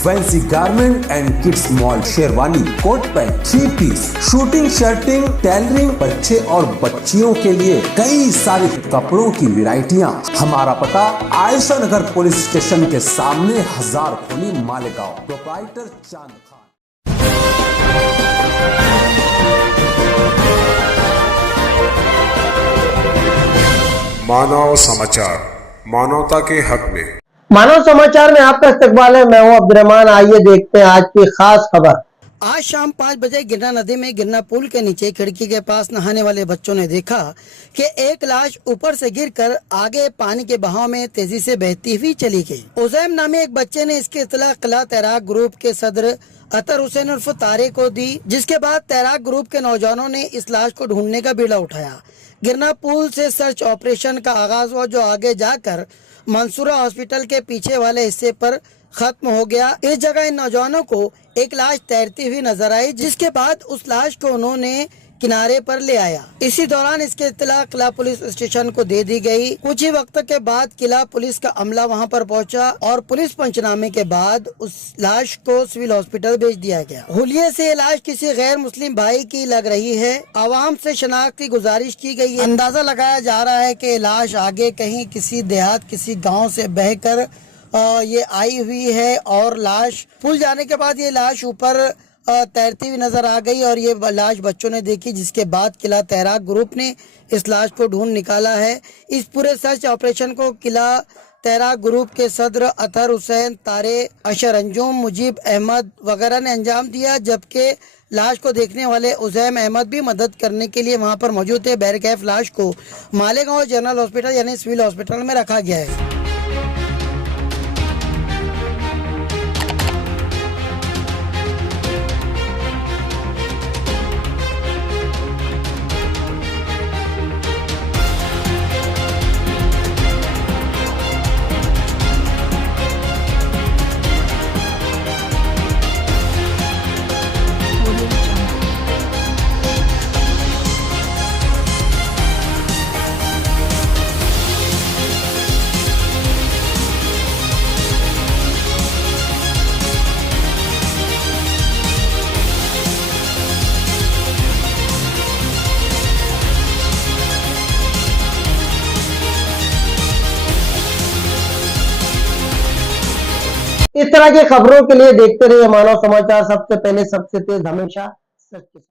Fancy garment and kids mall, sherwani, coat pant, 3 piece, suiting, shirting, tailoring, बच्चे और बच्चियों के लिए कई सारे कपड़ों की वैरायटियां। हमारा पता आयशा नगर पुलिस स्टेशन के सामने, हजार खोली, मालेगांव। प्रोप्राइटर चांद खान। मानव समाचार, मानवता के हक में। मानव समाचार में आपका इस्तकबाल है। मैं हूं अब्दुर्रहमान। आइए देखते हैं आज की खास खबर। आज शाम 5 बजे गिरना नदी में गिरना पुल के नीचे खिड़की के पास नहाने वाले बच्चों ने देखा कि एक लाश ऊपर से गिरकर आगे पानी के बहाव में तेजी से बहती हुई चली गई। उजैम नामे एक बच्चे ने इसकी इत्तला किला तैराक ग्रुप के सदर अतर हुसैन उर्फ तारे को दी, जिसके बाद तैराक ग्रुप के नौजवानों ने इस लाश को ढूंढने का बीड़ा उठाया। गिरना पुल से सर्च ऑपरेशन का आगाज हुआ, जो आगे जाकर मंसूरा हॉस्पिटल के पीछे वाले हिस्से पर खत्म हो गया। इस जगह इन नौजवानों को एक लाश तैरती हुई नजर आई, जिसके बाद उस लाश को उन्होंने किनारे पर ले आया। इसी दौरान इसके इत्तला किला पुलिस स्टेशन को दे दी गई। कुछ ही वक्त के बाद किला पुलिस का अमला वहां पर पहुंचा और पुलिस पंचनामे के बाद उस लाश को सिविल हॉस्पिटल भेज दिया गया। हुलिये से ये लाश किसी गैर मुस्लिम भाई की लग रही है। आवाम से शनाख्त की गुजारिश की गई है। अंदाजा लगाया जा रहा है कि लाश आगे कहीं किसी देहात, किसी गाँव से बहकर ये आई हुई है और लाश पुल जाने के बाद ये लाश ऊपर तैरती हुई नजर आ गई और ये लाश बच्चों ने देखी, जिसके बाद किला तैराक ग्रुप ने इस लाश को ढूंढ निकाला है। इस पूरे सर्च ऑपरेशन को किला तैराक ग्रुप के सदर अतर हुसैन, तारे, अशर अंजुम, मुजीब अहमद वगैरह ने अंजाम दिया, जबकि लाश को देखने वाले उजैम अहमद भी मदद करने के लिए वहां पर मौजूद थे। बैरकैफ लाश को मालेगांव जनरल हॉस्पिटल यानी सिविल हॉस्पिटल में रखा गया है। इस तरह की खबरों के लिए देखते रहिए मानव समाचार, सबसे पहले सबसे तेज, हमेशा सच के साथ।